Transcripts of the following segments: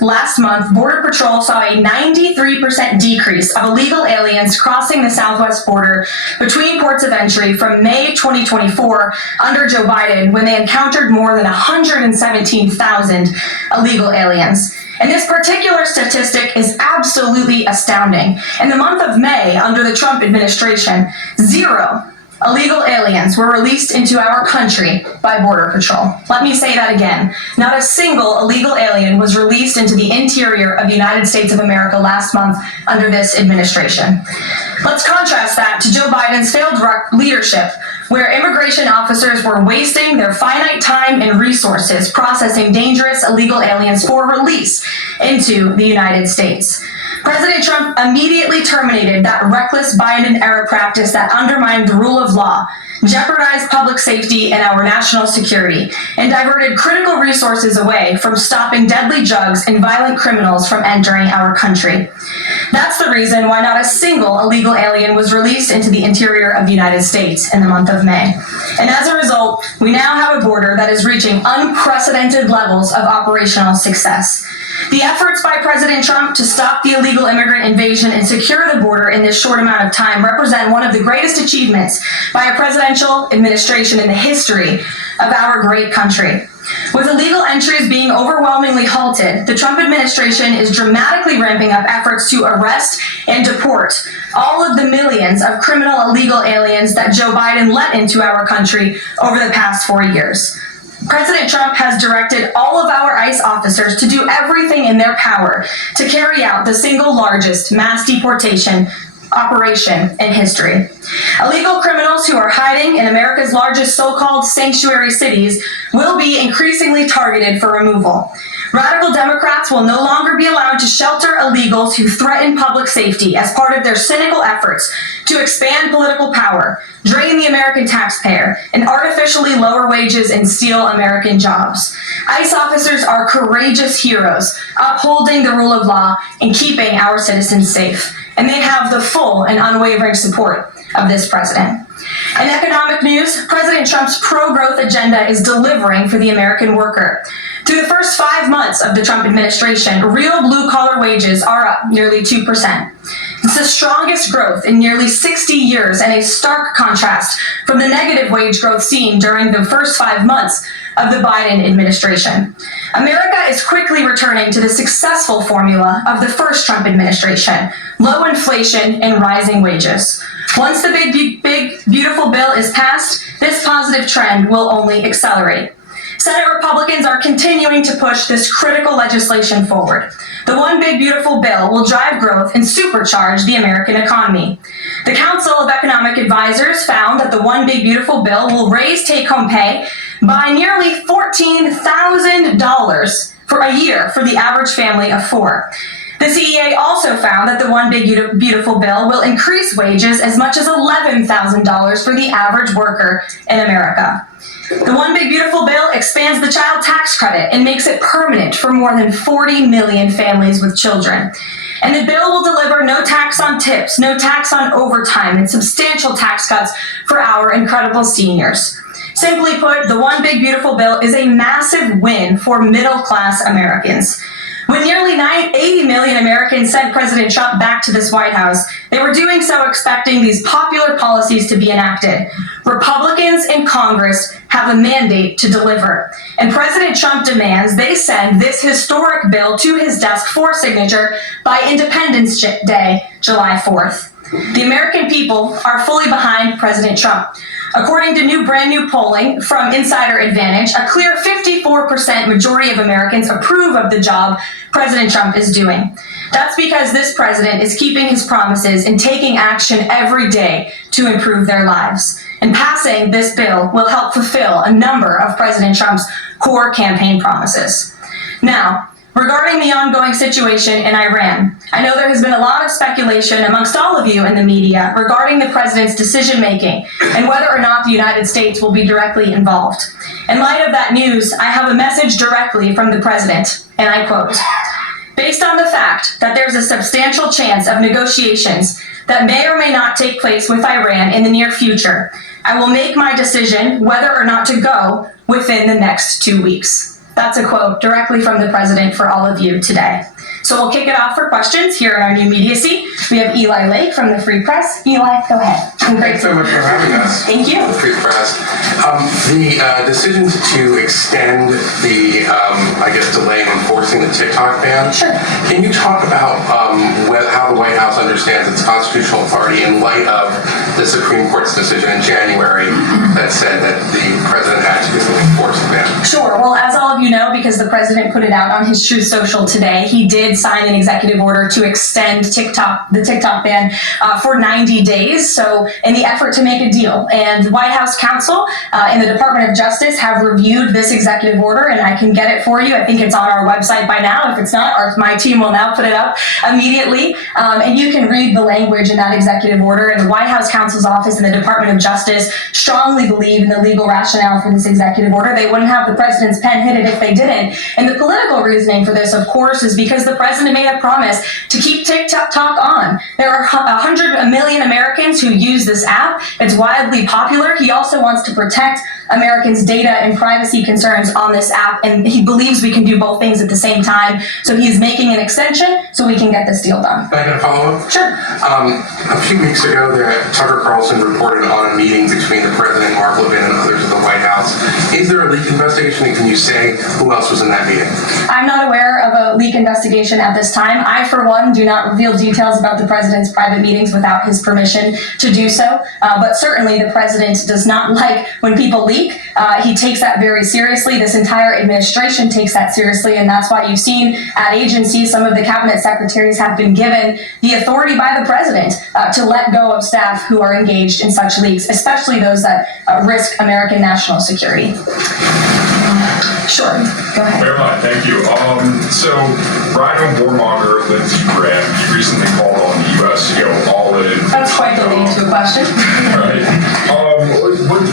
Last month, Border Patrol saw a 93% decrease of illegal aliens crossing the southwest border between ports of entry from May 2024 under Joe Biden, when they encountered more than 117,000 illegal aliens. And this particular statistic is absolutely astounding. In the month of May, under the Trump administration, 0 illegal aliens were released into our country by Border Patrol. Let me say that again. Not a single illegal alien was released into the interior of the United States of America last month under this administration. Let's contrast that to Joe Biden's failed leadership, where immigration officers were wasting their finite time and resources processing dangerous illegal aliens for release into the United States. President Trump immediately terminated that reckless Biden-era practice that undermined the rule of law, jeopardized public safety and our national security, and diverted critical resources away from stopping deadly drugs and violent criminals from entering our country. That's the reason why not a single illegal alien was released into the interior of the United States in the month of May. And as a result, we now have a border that is reaching unprecedented levels of operational success. The efforts by President Trump to stop the illegal immigrant invasion and secure the border in this short amount of time represent one of the greatest achievements by a presidential administration in the history of our great country. With illegal entries being overwhelmingly halted, the Trump administration is dramatically ramping up efforts to arrest and deport all of the millions of criminal illegal aliens that Joe Biden let into our country over the past 4 years. President Trump has directed all of our ICE officers to do everything in their power to carry out the single largest mass deportation operation in history. Illegal criminals who are hiding in America's largest so-called sanctuary cities will be increasingly targeted for removal. Radical Democrats will no longer be allowed to shelter illegals who threaten public safety as part of their cynical efforts to expand political power, drain the American taxpayer, and artificially lower wages and steal American jobs. ICE officers are courageous heroes, upholding the rule of law and keeping our citizens safe. And they have the full and unwavering support of this president. In economic news, President Trump's pro-growth agenda is delivering for the American worker. Through the first 5 months of the Trump administration, real blue-collar wages are up nearly 2%. It's the strongest growth in nearly 60 years and a stark contrast from the negative wage growth seen during the first 5 months of the Biden administration. America is quickly returning to the successful formula of the first Trump administration: low inflation and rising wages. Once the big, beautiful bill is passed, this positive trend will only accelerate. Senate Republicans are continuing to push this critical legislation forward. The One Big Beautiful Bill will drive growth and supercharge the American economy. The Council of Economic Advisors found that the One Big Beautiful Bill will raise take-home pay by nearly $14,000 for a year for the average family of 4. The CEA also found that the One Big Beautiful Bill will increase wages as much as $11,000 for the average worker in America. The One Big Beautiful Bill expands the child tax credit and makes it permanent for more than 40 million families with children. And the bill will deliver no tax on tips, no tax on overtime, and substantial tax cuts for our incredible seniors. Simply put, the One Big Beautiful Bill is a massive win for middle-class Americans. When nearly 80 million Americans sent President Trump back to this White House, they were doing so expecting these popular policies to be enacted. Republicans in Congress have a mandate to deliver, and President Trump demands they send this historic bill to his desk for signature by Independence Day, July 4th. The American people are fully behind President Trump. According to brand new polling from Insider Advantage, a clear 54% majority of Americans approve of the job President Trump is doing. That's because this president is keeping his promises and taking action every day to improve their lives. And passing this bill will help fulfill a number of President Trump's core campaign promises. Now, regarding the ongoing situation in Iran, I know there has been a lot of speculation amongst all of you in the media regarding the president's decision-making and whether or not the United States will be directly involved. In light of that news, I have a message directly from the president, and I quote, "Based on the fact that there's a substantial chance of negotiations that may or may not take place with Iran in the near future, I will make my decision whether or not to go within the next 2 weeks." That's a quote directly from the president for all of you today. So we'll kick it off for questions here in our new media seat. We have Eli Lake from the Free Press. Eli, go ahead. Thanks so much for having us. Thank you. Free Press. The decision to extend the, delay in enforcing the TikTok ban. Sure. Can you talk about how the White House understands its constitutional authority in light of the Supreme Court's decision in January that said that the president had to enforce the ban? Sure. Well, as all of you know, because the president put it out on his Truth Social today, he did sign an executive order to extend the TikTok ban for 90 days. So in the effort to make a deal, and the White House counsel and the Department of Justice have reviewed this executive order, and I can get it for you. I think it's on our website by now. If it's not, my team will now put it up immediately. And you can read the language in that executive order. And the White House counsel's office and the Department of Justice strongly believe in the legal rationale for this executive order. They wouldn't have the president's pen hit it if they didn't. And the political reasoning for this, of course, is because the president made a promise to keep TikTok on. There are 100 million Americans who use this app. It's wildly popular. He also wants to protect Americans' data and privacy concerns on this app, and he believes we can do both things at the same time. So he's making an extension so we can get this deal done. Can I get a follow-up? Sure. A few weeks ago, Tucker Carlson reported on a meeting between the president, Mark Levin, and others at the White House. Is there a leak investigation, and can you say who else was in that meeting? I'm not aware of a leak investigation at this time. I, for one, do not reveal details about the president's private meetings without his permission to do so. But certainly the president does not like when people leak. He takes that very seriously. This entire administration takes that seriously, and that's why you've seen at agencies some of the cabinet secretaries have been given the authority by the president to let go of staff who are engaged in such leaks, especially those that risk American national security. Sure, go ahead. Very much, thank you. So, Rhino warmonger Lindsey Graham, he recently called on the U.S. to go all in. That's quite the lead to a question. Right.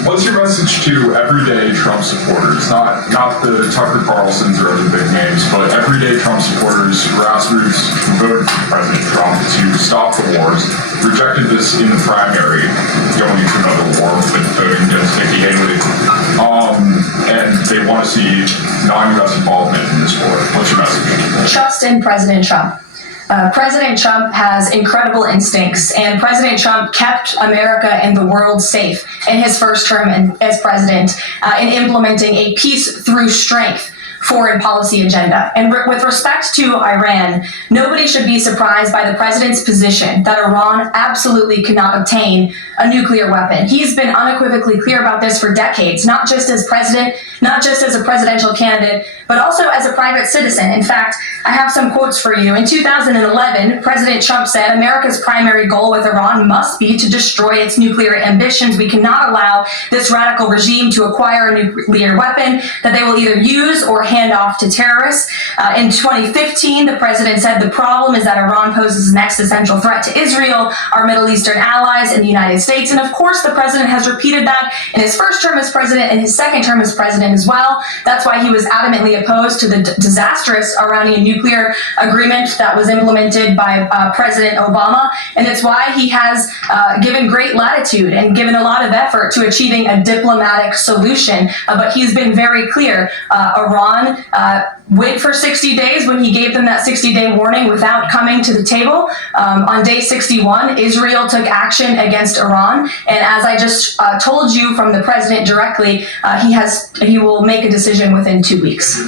What's your message to everyday Trump supporters? Not the Tucker Carlsons or other big names, but everyday Trump supporters, grassroots who voted for President Trump to stop the wars, rejected this in the primary, going into another war with voting against Nikki Haley. And they want to see non-U.S. involvement in this war. What's your message? Trust in President Trump. President Trump has incredible instincts, and President Trump kept America and the world safe in his first term as president in implementing a peace through strength foreign policy agenda. And with respect to Iran, nobody should be surprised by the president's position that Iran absolutely cannot obtain a nuclear weapon. He's been unequivocally clear about this for decades, not just as president, not just as a presidential candidate, but also as a private citizen. In fact, I have some quotes for you. In 2011, President Trump said, America's primary goal with Iran must be to destroy its nuclear ambitions. We cannot allow this radical regime to acquire a nuclear weapon that they will either use or hand off to terrorists. In 2015, the president said the problem is that Iran poses an existential threat to Israel, our Middle Eastern allies, and the United States. And of course, the president has repeated that in his first term as president and his second term as president as well. That's why he was adamantly opposed to the disastrous Iranian nuclear agreement that was implemented by President Obama. And it's why he has given great latitude and given a lot of effort to achieving a diplomatic solution. But he's been very clear. Iran wait for 60 days when he gave them that 60-day warning without coming to the table. On day 61, Israel took action against Iran. And as I just told you from the president directly, he will make a decision within 2 weeks.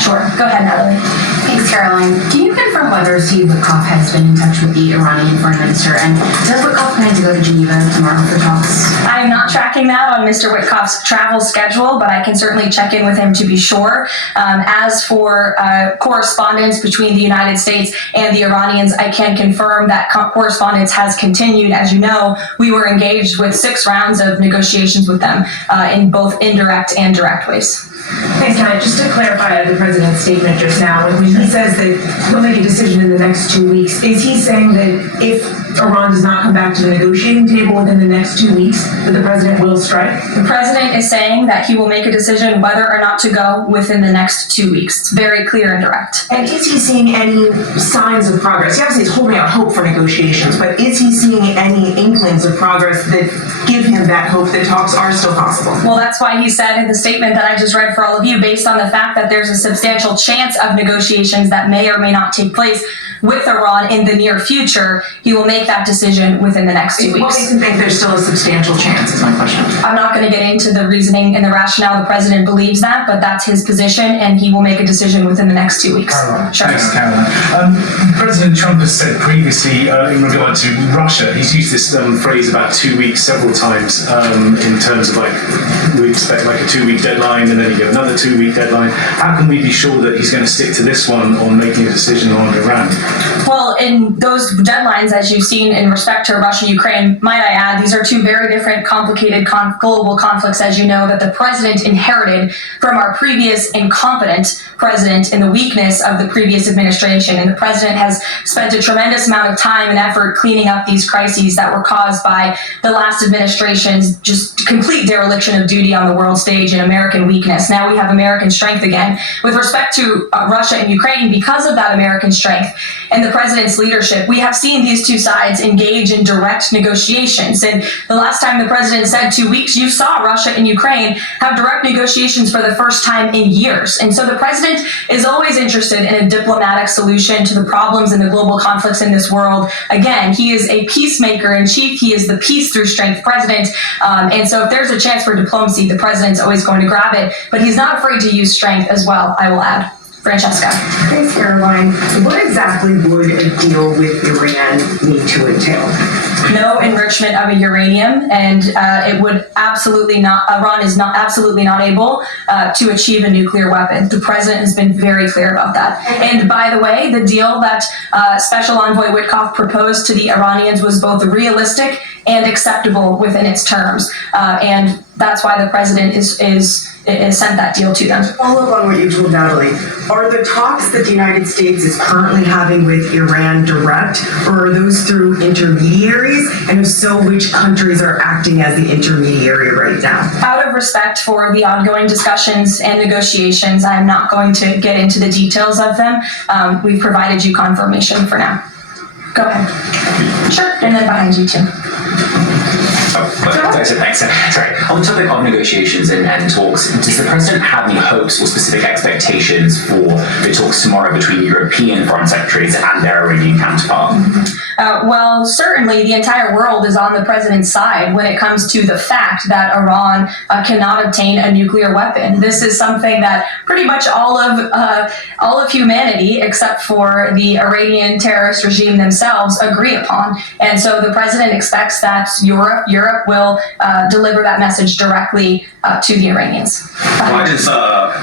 Sure. Go ahead, Natalie. Thanks, Caroline. Can you confirm whether Steve Witkoff has been in touch with the Iranian foreign minister? And does Witkoff plan to go to Geneva tomorrow for talks? I am not tracking that on Mr. Witkoff's travel schedule, but I can certainly check in with him to be sure. As for correspondence between the United States and the Iranians, I can confirm that correspondence has continued. As you know, we were engaged with 6 rounds of negotiations with them in both indirect and direct ways. Thanks, Ty. Just to clarify the president's statement just now, when he says that he'll make a decision in the next 2 weeks, is he saying that if Iran does not come back to the negotiating table within the next 2 weeks, that the president will strike? The president is saying that he will make a decision whether or not to go within the next 2 weeks. It's very clear and direct. And is he seeing any signs of progress? He obviously is holding out hope for negotiations, but is he seeing any inklings of progress that give him that hope that talks are still possible? Well, that's why he said in the statement that I just read for all of you, based on the fact that there's a substantial chance of negotiations that may or may not take place with Iran in the near future, he will make that decision within the next 2 What weeks. makes him think there's still a substantial chance, is my question. I'm not going to get into the reasoning and the rationale. The president believes that, but that's his position, and he will make a decision within the next 2 weeks. Caroline. Sure. Thanks, Caroline. President Trump has said previously in regard to Russia, he's used this phrase about 2 weeks several times in terms of like, we expect like a 2-week deadline and then you get another 2-week deadline. How can we be sure that he's going to stick to this one on making a decision on Iran? Well, in those deadlines, as you've seen in respect to Russia, Ukraine, might I add, these are two very different, complicated global conflicts, as you know, that the president inherited from our previous incompetent president and the weakness of the previous administration. And the president has spent a tremendous amount of time and effort cleaning up these crises that were caused by the last administration's just complete dereliction of duty on the world stage and American weakness. Now we have American strength again. With respect to Russia and Ukraine, because of that American strength and the president's leadership, we have seen these two sides engage in direct negotiations. And the last time the president said 2 weeks, you saw Russia and Ukraine have direct negotiations for the first time in years. And so the president is always interested in a diplomatic solution to the problems and the global conflicts in this world. Again, he is a peacemaker in chief. He is the peace through strength president. And so if there's a chance for diplomacy, the president's always going to grab it. But he's not afraid to use strength as well, I will add. Francesca. Thanks, Caroline. What exactly would a deal with Iran need to entail? No enrichment of a uranium, and it would absolutely not, Iran is not absolutely not able to achieve a nuclear weapon. The president has been very clear about that. And by the way, the deal that Special Envoy Witkoff proposed to the Iranians was both realistic and acceptable within its terms. And that's why the president is sent that deal to them. To follow up on what you told Natalie, are the talks that the United States is currently having with Iran direct, or are those through intermediaries? And if so, which countries are acting as the intermediary right now? Out of respect for the ongoing discussions and negotiations, I am not going to get into the details of them. We've provided you confirmation for now. Go ahead. Sure, and then behind you too. Thanks. Sorry. On the topic of negotiations and talks, does the president have any hopes or specific expectations for the talks tomorrow between European foreign secretaries and their Iranian counterpart? Well, certainly the entire world is on the president's side when it comes to the fact that Iran cannot obtain a nuclear weapon. This is something that pretty much all of humanity, except for the Iranian terrorist regime themselves, agree upon. And so the president expects that Europe will deliver that message directly to the Iranians. Why does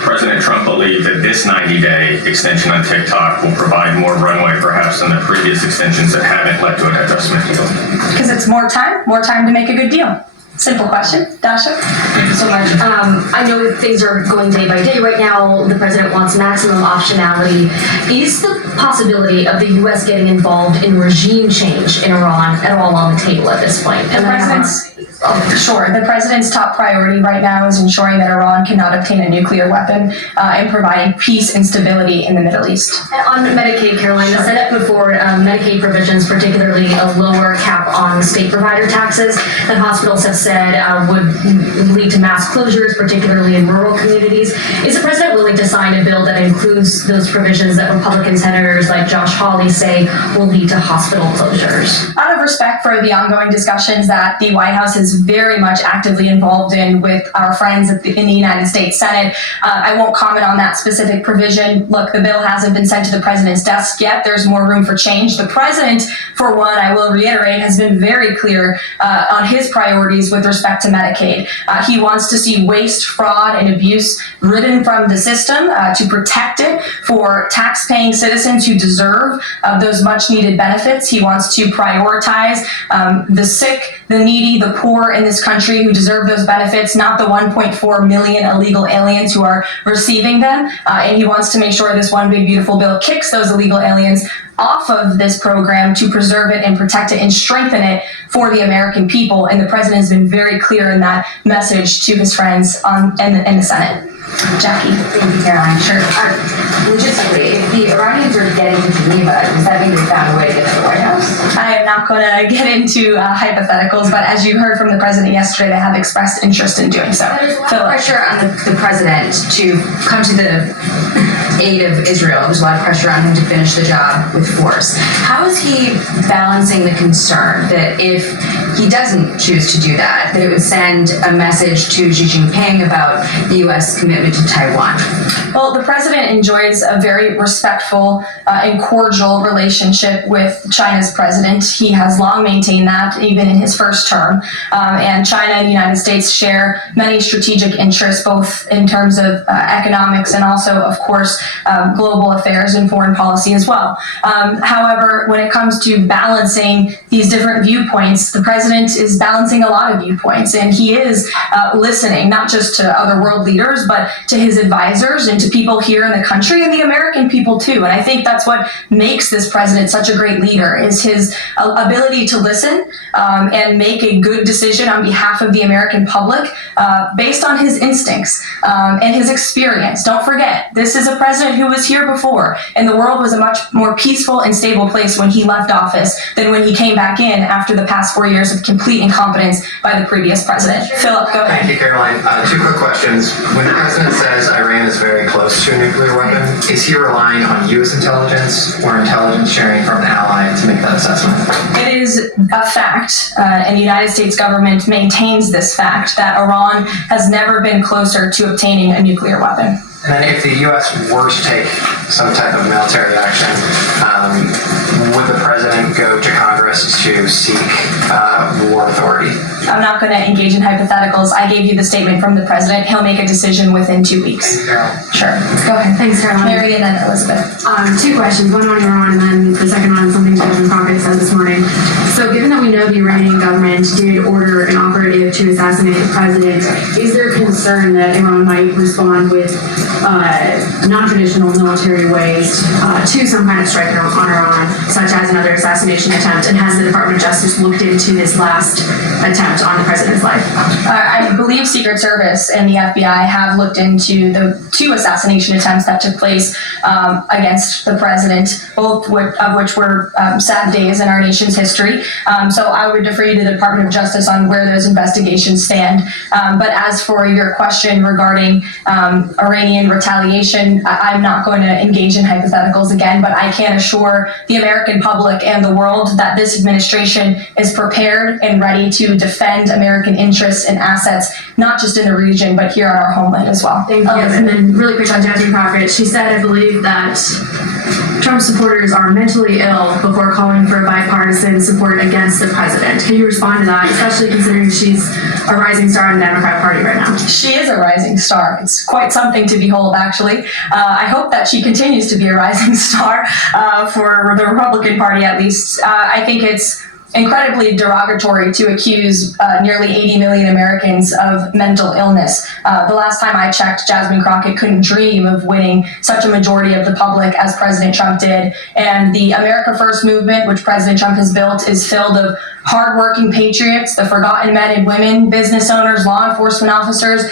President Trump believe that this 90-day extension on TikTok will provide more runway perhaps than the previous extensions that haven't led to an adjustment deal? Because it's more time to make a good deal. Simple question. Dasha? Thank you so much. I know that things are going day by day right now. The president wants maximum optionality. Is the possibility of the U.S. getting involved in regime change in Iran at all on the table at this point? The president's top priority right now is ensuring that Iran cannot obtain a nuclear weapon and providing peace and stability in the Middle East. On Medicaid, Caroline, the Senate put forward Medicaid provisions, particularly a lower cap on state provider taxes that hospitals have said would lead to mass closures, particularly in rural communities. Is the president willing to sign a bill that includes those provisions that Republican senators like Josh Hawley say will lead to hospital closures? Out of respect for the ongoing discussions that the White House is very much actively involved in with our friends in the United States Senate, I won't comment on that specific provision. Look, the bill hasn't been sent to the president's desk yet. There's more room for change. The president, for one, I will reiterate, has been very clear on his priorities with respect to Medicaid. He wants to see waste, fraud, and abuse ridden from the system to protect it for tax-paying citizens who deserve those much-needed benefits. He wants to prioritize the sick, the needy, the poor, poor in this country who deserve those benefits, not the 1.4 million illegal aliens who are receiving them. And he wants to make sure this one big beautiful bill kicks those illegal aliens off of this program to preserve it and protect it and strengthen it for the American people. And the president has been very clear in that message to his friends in the Senate. Jackie. Thank you, Caroline. Sure. Logistically, if the Iranians were getting to Geneva, does that mean they found a way to get to the White House? I am not going to get into hypotheticals, but as you heard from the president yesterday, they have expressed interest in doing so. There's a lot of pressure on the president to come to the aid of Israel. There's a lot of pressure on him to finish the job with force. How is he balancing the concern that if he doesn't choose to do that, that it would send a message to Xi Jinping about the U.S. commitment to Taiwan? Well, the president enjoys a very respectful and cordial relationship with China's president. He has long maintained that, even in his first term. And China and the United States share many strategic interests, both in terms of economics and also, of course, global affairs and foreign policy as well. However, when it comes to balancing these different viewpoints, the president is balancing a lot of viewpoints, and he is listening not just to other world leaders, but to his advisors and to people here in the country and the American people too. And I think that's what makes this president such a great leader, is his ability to listen and make a good decision on behalf of the American public based on his instincts and his experience. Don't forget, this is a president who was here before, and the world was a much more peaceful and stable place when he left office than when he came back in after the past 4 years of complete incompetence by the previous president. Philip, go ahead. Thank you, Caroline. Two quick questions. When the president says Iran is very close to a nuclear weapon, is he relying on U.S. intelligence or intelligence sharing from an ally to make that assessment? It is a fact, and the United States government maintains this fact, that Iran has never been closer to obtaining a nuclear weapon. And then if the U.S. were to take some type of military action, would the president go to Congress to seek war authority? I'm not going to engage in hypotheticals. I gave you the statement from the president. He'll make a decision within 2 weeks. Thank you, Carol. Sure. Go ahead. Thanks, Caroline. Mary and then Elizabeth. Two questions, one on Iran and then the second on something President Crockett said this morning. So given that we know the Iranian government did order an operative to assassinate the president, is there concern that Iran might respond with non-traditional military ways to some kind of strike on Iran, such as another assassination attempt? And has the Department of Justice looked into this last attempt on the president's life? I believe Secret Service and the FBI have looked into the 2 assassination attempts that took place against the president, both of which were sad days in our nation's history. So I would defer you to the Department of Justice on where those investigations stand. But as for your question regarding Iranian retaliation, I'm not going to engage in hypotheticals again, but I can assure the American public and the world that this administration is prepared and ready to defend American interests and assets, not just in the region, but here on our homeland as well. Thank you. And then really quick on Jasmine Crockett, she said, I believe, that Trump supporters are mentally ill before calling for bipartisan support against the president. Can you respond to that, especially considering she's a rising star in the Democrat Party right now? She is a rising star. It's quite something to behold, actually. I hope that she continues to be a rising star for the Republican Party, at least. I think it's incredibly derogatory to accuse nearly 80 million Americans of mental illness. The last time I checked, Jasmine Crockett couldn't dream of winning such a majority of the public as President Trump did. And the America First movement, which President Trump has built, is filled of hardworking patriots, the forgotten men and women, business owners, law enforcement officers,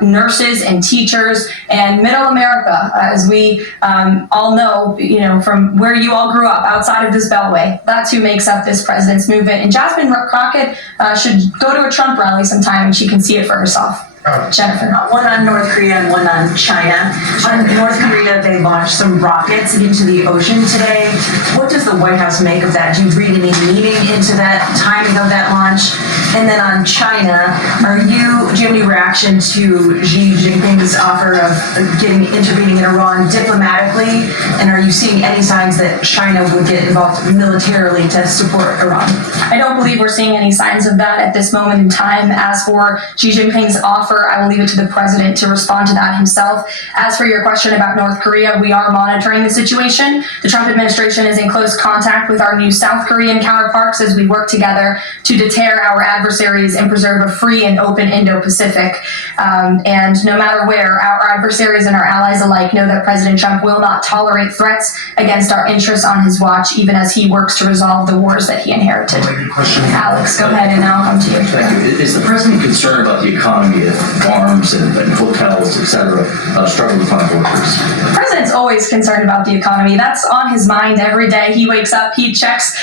nurses and teachers, and middle America, as we all know, from where you all grew up outside of this beltway. That's who makes up this president's movement. And Jasmine Crockett should go to a Trump rally sometime and she can see it for herself. Jennifer. One on North Korea and one on China. On North Korea, they launched some rockets into the ocean today. What does the White House make of that? Do you read any meaning into that timing of that launch? And then on China, do you have any reaction to Xi Jinping's offer of intervening in Iran diplomatically? And are you seeing any signs that China would get involved militarily to support Iran? I don't believe we're seeing any signs of that at this moment in time. As for Xi Jinping's offer However, I will leave it to the president to respond to that himself. As for your question about North Korea, we are monitoring the situation. The Trump administration is in close contact with our new South Korean counterparts as we work together to deter our adversaries and preserve a free and open Indo-Pacific. And no matter where, our adversaries and our allies alike know that President Trump will not tolerate threats against our interests on his watch, even as he works to resolve the wars that he inherited. Alex, go ahead and I'll come to you. Thank you. Is the president concerned about the economy if farms and hotels, et cetera, struggle to find workers? The president's always concerned about the economy. That's on his mind every day. He wakes up, he checks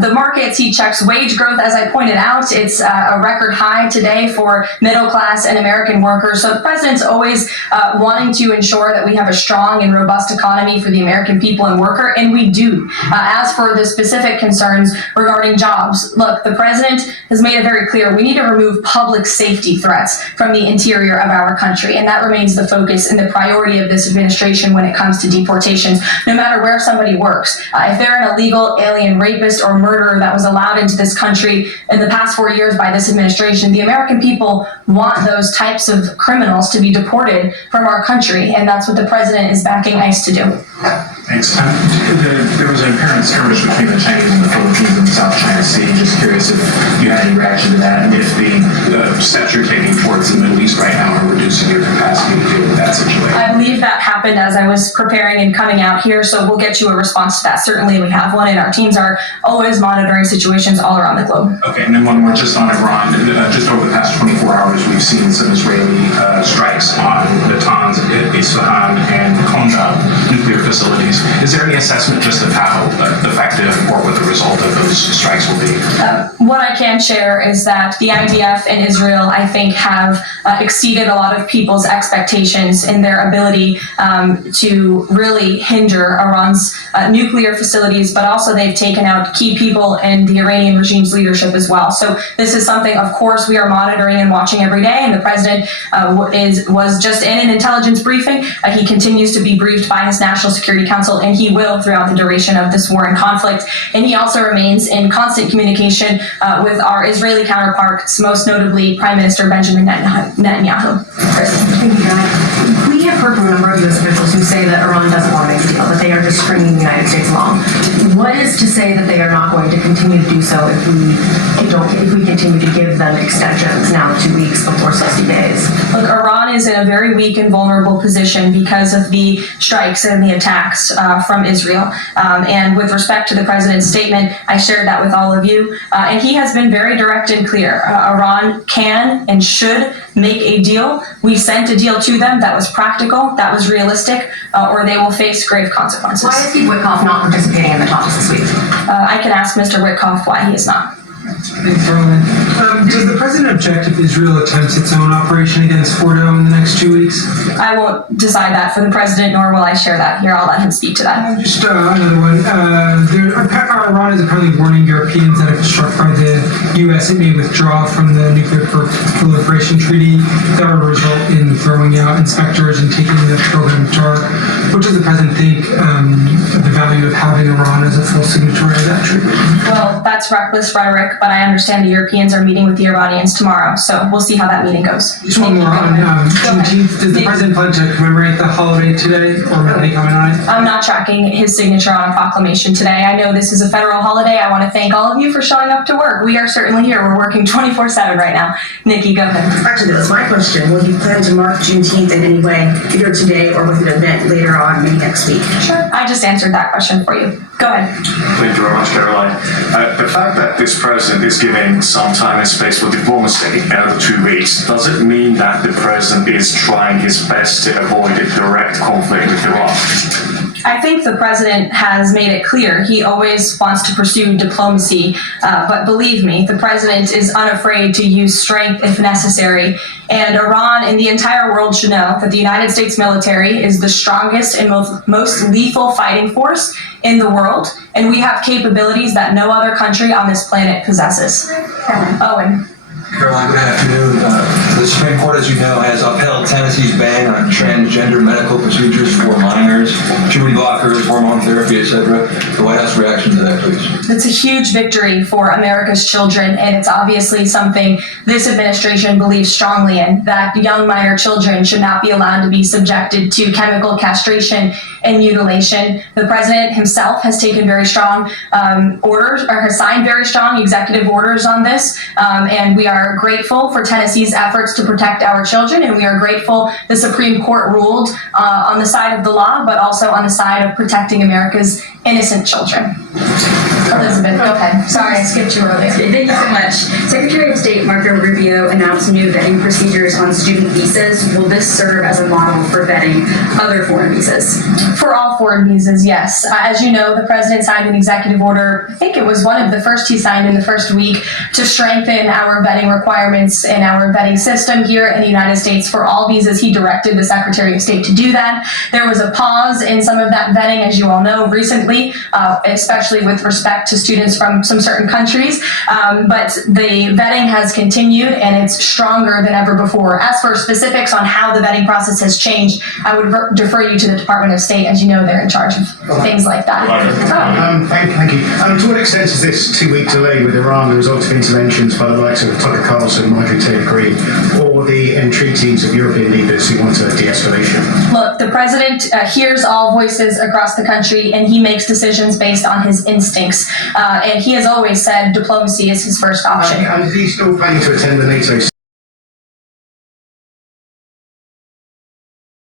the markets, he checks wage growth. As I pointed out, it's a record high today for middle class and American workers. So the president's always wanting to ensure that we have a strong and robust economy for the American people and worker, and we do. As for the specific concerns regarding jobs, look, the president has made it very clear we need to remove public safety threats from the interior of our country, and that remains the focus and the priority of this administration when it comes to deportations, no matter where somebody works. If they're an illegal alien rapist or murderer that was allowed into this country in the past 4 years by this administration, the American people want those types of criminals to be deported from our country, and that's what the president is backing ICE to do. Thanks. There was an apparent skirmish between the Chinese and the Philippines in the South China Sea. Just curious if you had any reaction to that, and if the steps you're taking towards the Middle East right now are reducing your capacity to deal with that situation. I believe that happened as I was preparing and coming out here, so we'll get you a response to that. Certainly we have one, and our teams are always monitoring situations all around the globe. Okay, and then one more just on Iran. Just over the past 24 hours, we've seen some Israeli strikes on Natanz, Isfahan, and Konda nuclear facilities. Is there any assessment just of how effective or what the result of those strikes will be? What I can share is that the IDF and Israel, I think, have exceeded a lot of people's expectations in their ability to really hinder Iran's nuclear facilities, but also they've taken out key people in the Iranian regime's leadership as well. So this is something, of course, we are monitoring and watching every day, and the president was just in an intelligence briefing. He continues to be briefed by his National Security Council, and he will throughout the duration of this war and conflict. And he also remains in constant communication with our Israeli counterparts, most notably Prime Minister Benjamin Netanyahu. Thank you, Guy. We have heard from a number of U.S. officials who say that Iran doesn't want to make a deal, that they are just stringing the United States along. What is to say that they are not going to continue to do so if we continue to give them extensions now 2 weeks before 60 days? Look, Iran is in a very weak and vulnerable position because of the strikes and the attacks from Israel. And with respect to the president's statement, I shared that with all of you. And he has been very direct and clear. Iran can and should make a deal. We sent a deal to them that was practical, that was realistic, or they will face grave consequences. Why is Steve Witkoff not participating in the talks this week? I can ask Mr. Witkoff why he is not. Thanks, Karoline. Does the president object if Israel attempts its own operation against Fordo in the next 2 weeks? I won't decide that for the president, nor will I share that here. I'll let him speak to that. Just another one. Iran is apparently warning Europeans that if struck by the U.S., it may withdraw from the nuclear proliferation treaty. That would result in throwing out inspectors and taking the program to dark. What does the president think of the value of having Iran as a full signatory of that treaty? Well, that's reckless rhetoric, but I understand the Europeans are meeting with the Iranians tomorrow, so we'll see how that meeting goes. Just one more on Juneteenth. Does the president plan to commemorate the holiday today, or any comment on it? I'm not tracking his signature on a proclamation today. I know this is a federal holiday. I want to thank all of you for showing up to work. We are certainly here. We're working 24/7 right now. Nikki, go ahead. Actually, that's my question. Will you plan to mark Juneteenth in any way, either today or with an event later on, maybe next week? Sure. I just answered that question for you. Go ahead. Thank you very much, Caroline. The fact that this president is giving some time and space for diplomacy another 2 weeks, does it mean that the president is trying his best to avoid a direct conflict with Iran? I think the president has made it clear he always wants to pursue diplomacy, but believe me, the president is unafraid to use strength if necessary. And Iran and the entire world should know that the United States military is the strongest and most lethal fighting force in the world, and we have capabilities that no other country on this planet possesses. Owen. Caroline, good afternoon. The Supreme Court, as you know, has upheld Tennessee's ban on transgender medical procedures for minors, puberty blockers, hormone therapy, etc. The White House reaction to that, please. It's a huge victory for America's children, and it's obviously something this administration believes strongly in, that young minor children should not be allowed to be subjected to chemical castration and mutilation. The president himself has taken very strong orders, or has signed very strong executive orders on this, and we are grateful for Tennessee's efforts to protect our children, and we are grateful the Supreme Court ruled on the side of the law, but also on the side of protecting America's innocent children. Elizabeth, go ahead. Sorry, I skipped you earlier. Thank you so much. Secretary of State Marco Rubio announced new vetting procedures on student visas. Will this serve as a model for vetting other foreign visas? For all foreign visas, yes. As you know, the president signed an executive order, I think it was one of the first he signed in the first week, to strengthen our vetting requirements and our vetting system here in the United States for all visas. He directed the Secretary of State to do that. There was a pause in some of that vetting, as you all know, recently, especially with respect to students from some certain countries, but the vetting has continued and it's stronger than ever before. As for specifics on how the vetting process has changed, I would defer you to the Department of State. As you know, they're in charge of things like that. Thank you. To what extent is this 2-week delay with Iran the result of interventions by the likes of Tucker Carlson, Marjorie Taylor Greene, or the entreaties of European leaders who want a de-escalation? Look, the president hears all voices across the country and he makes decisions based on his instincts. And he has always said diplomacy is his first option. And is he still planning to attend the NATO